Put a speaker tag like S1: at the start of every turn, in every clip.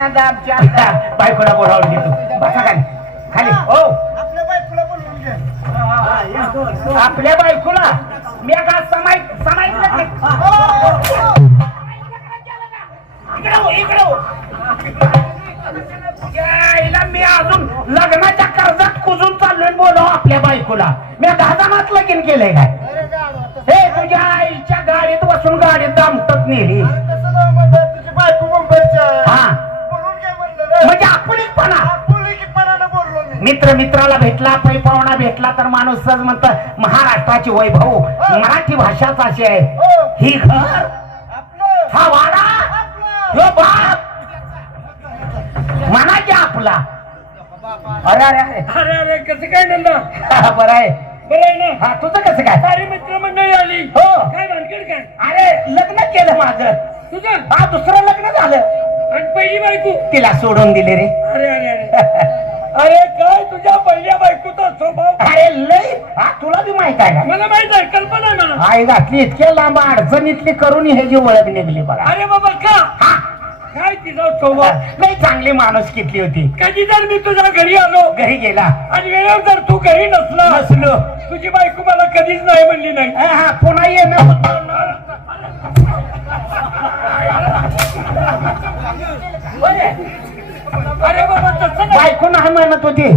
S1: बायकोला बोलावून घेतो बसा खाली खाली हो
S2: आपल्या बायकोला
S1: मी का समाय. यायला मी अजून लग्नाच्या कर्जात कुजून चाललोय बोलव आपल्या बायकोला मी दहाजानात लगीन केलंय काय हे तुझ्या आईच्या गाडीत बसून गाडीत दामटत नेली. मित्र मित्राला भेटला पै पाहुणा भेटला तर माणूस सहज म्हणत महाराष्ट्राची वैभव. मराठी भाषाच अशी आहे.
S2: हो.
S1: घर
S2: आपलं.
S1: हा वाडा. ह्यो बाप. म्हणा की आपला. अरे अरे अरे.
S3: अरे अरे कसं काय नंदा?
S1: हा, बरं आहे.
S3: बरं आहे ना?
S1: हा तुझं कसं काय?
S3: सारी मित्र मंडळी आली.
S1: हो.
S3: काय भानगड काय?
S1: अरे लग्न केलं माझं.
S3: तुझं?
S1: हा दुसरं लग्न झालं.
S3: आणि पहिली बायको?
S1: तिला सोडून दिले रे.
S3: अरे अरे अरे. अरे काय तुझ्या पहिल्या बायकोचा स्वभाव?
S1: अरे लय हा तुला बी माहीत आहे का?
S3: मला माहीत आहे कल्पना आहे मला
S1: आई घातली इतक्या लांब अडचणीतली करून ह्याची ओळख निघली बघा.
S3: अरे बाबा का?
S1: हा.
S3: काय तिचा स्वभाव?
S1: लय चांगली माणूस कितली होती.
S3: कधी जर मी तुझ्या घरी आलो
S1: घरी गेला.
S3: आणि वेळेवर जर तू घरी नसला
S1: नसलो.
S3: तुझी बायको मला कधीच नाही म्हणली नाही.
S1: हा, हा, पुन्हा ये ना
S3: अरे बाबा तसं नाही
S1: बायको नाही म्हणत होती.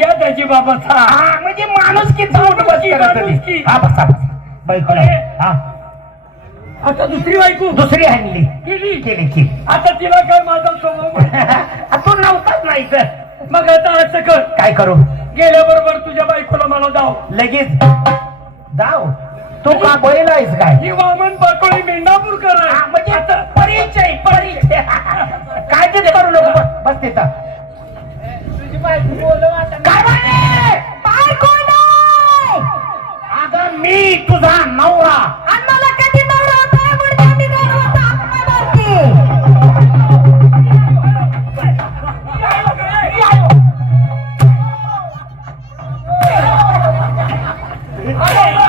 S3: या त्याची बाबाचा.
S1: हा म्हणजे माणूस किती उठ बस करत होती.
S3: माणुसकी.
S1: हा बसा हा
S3: आता दुसरी बायको.
S1: दुसरी आणली.
S3: केली.
S1: केली की
S3: आता तिला काय माझा स्वभाव?
S1: तू नव्हताच नाही तर
S3: मग आता असं कर.
S1: काय करू?
S3: गेल्याबरोबर तुझ्या बायकोला मला जाव
S1: लगेच. जाऊ तू का बैल आहेस काय?
S3: ही वामन पाटोळी मेंढापूरकर
S1: हा,
S3: आहे
S1: म्हणजे आता परिचय परिचय काय ते करू नको. बस- बस तिथं. अगं मी तुझा नवरा.
S4: आम्हाला कधी नवरा होता?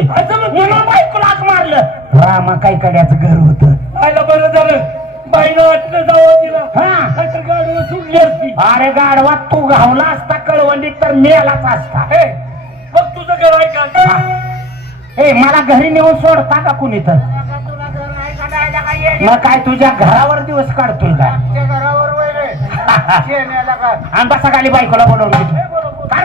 S1: ते म्हणून बायकोलाच मारलं. रामा काय कड्याचं घर होत?
S3: आयला बरं झालं. बाईनं वाटलं जावं तिला
S1: हा.
S3: गाडीवर सुटली असती.
S1: अरे गाडवा तू घावला असता कळवंडीत तर मेलाच असता.
S3: हे मग तुझं घर आहे का?
S1: ए मला घरी नेऊन सोडता का कुणी तर? मग काय तुझ्या घरावर दिवस काढतोय का
S2: घरावर?
S1: आणि बसा खाली बायकोला बोलवून. काय?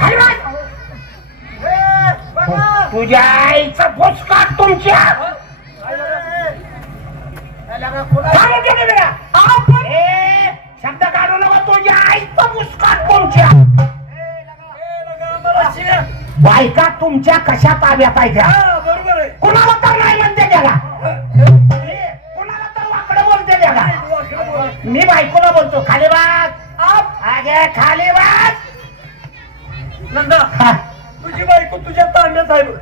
S1: खाली. बस.
S2: ए, बघा.
S1: तुझ्या आईचा भुसकाट तुमच्या. शब्द काढू नका. तुझ्या आईचा भुसकाट तुमच्या. बायका तुमच्या कशा ताब्यात आहे. त्या कुणाला तर नाही म्हणते त्याला. मी बायकोला बोलतो खाली वाज खाली वाज
S3: नंदा. तुझी बायको तुझ्या तांब्यात आहे बघ.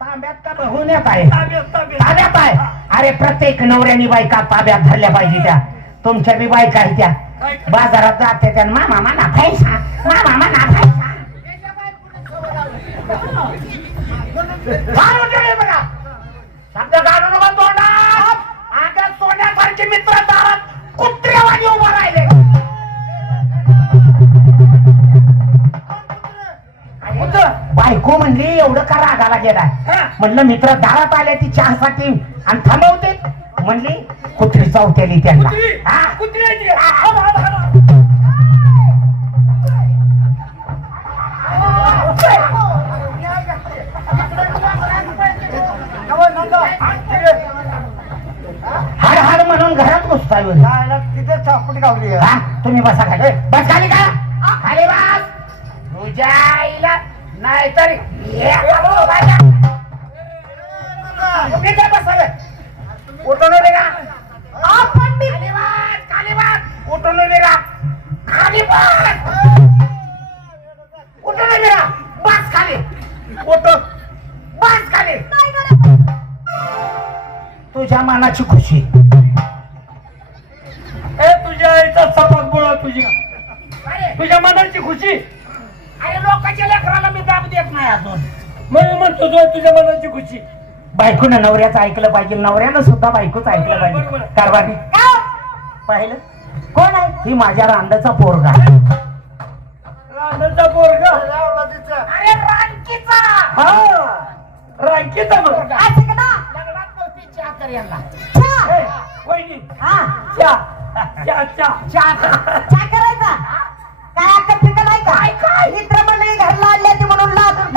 S1: ताब्यात का बहुण्यात आहे?
S3: ताब्यात
S1: आहे? अरे प्रत्येक नवऱ्यानी बायका ताब्यात धरल्या पाहिजे त्या. तुमच्या बी बायका आहेत त्या. बाजारात जाते त्या. मामा म्हणा पैसा मामा म्हणा पैसा बघा. शब्द घालू नका तोंडात. अगं सोन्यासारखे मित्र बायको म्हणली एवढं का रागाला गेलाय. म्हणलं मित्र दारात आले ती चहासाठी. आणि थांबवते. म्हणली कुत्री चावतेली त्यांना. हाड हाड म्हणून घरात घुसताय बरं.
S2: तिथे चापट गावली.
S1: हा? तुम्ही बसा खाली. बस खाली का? खाली बस. तुझ्या आईला हे. तुम्ही काय बसावे उठून उभे का?
S4: आपण मी
S1: खाली बस उठून उभे का बस कुठे नाही गेला बस खाली. उठ बस खाली.
S4: नाही.
S1: तुझ्या मनाची खुशी.
S3: ए तुझ्या आईचा सपाक बोला तुझ्या. तुझ्या मनाची खुशी.
S1: लोकांच्या लेकराला मी दाब देत नाही अजून.
S3: म्हणतो तो तुझ्या मनाची खुशी.
S1: बायकोनं नवऱ्याचं ऐकलं पाहिजे. नवऱ्यानं सुद्धा बायकोच ऐकलं पाहिजे.
S3: बरोबर.
S1: कारभारी? पाहिलं?
S4: कोण आहे?
S1: ही माझ्या रांदाचा पोरगा.
S3: रानाचा पोरगा?
S2: लावला तिचं.
S1: अरे रानकीचा
S3: हा. रांकीचा पोरगा.
S4: असं का ना?
S1: लग्नात नव्हती चहा कर यांना
S4: चहा.
S3: वहिनी.
S4: हा.
S1: कर
S4: करायचा काय अक्कल फिकल आहे का मित्र मंडळी घरला आणली होती म्हणून लाजून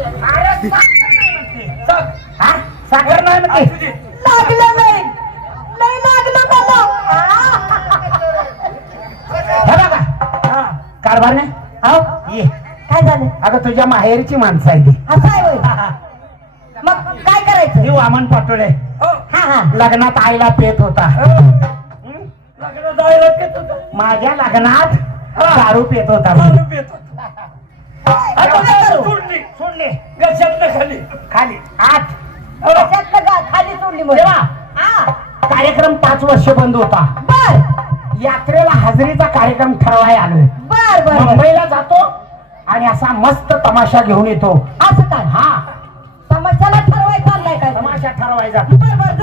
S1: अरे साखर नाही म्हणते. हा? साखर नाही.
S4: लागलं नाही नाही लागलं मला
S1: हे बघा
S3: हा
S1: कारभार नाही ये
S4: काय झालं
S1: अगं तुझ्या माहेरची माणसं आहे ती
S4: असं आहे होय मग काय करायचं
S1: ही वामन पाटोळे
S3: हो.
S4: हा हा
S1: लग्नात आईला पेत होता
S3: हो. लग्न जायला पेत होता
S1: माझ्या लग्नात
S3: हा.
S1: दारू पेत होता
S3: दारू पेत होता
S1: आता
S3: आता
S1: काय करू?
S3: सोडली
S1: सोडले
S3: गशातनं खाली.
S1: खाली. आठ.
S3: हो.
S4: त्याच्यातलं गा- खाली सोडली मग.
S1: तेव्हा कार्यक्रम पाच वर्ष बंद होता.
S4: बर.
S1: यात्रेला हजेरीचा कार्यक्रम ठरवाय आलोय.
S4: बर बर.
S1: मुंबईला जातो आणि असा मस्त तमाशा घेऊन येतो.
S4: असं काय
S1: हा.
S4: समस्याला ठरवाय चाललाय काय
S1: तमाशा ठरवायचा
S4: बर बर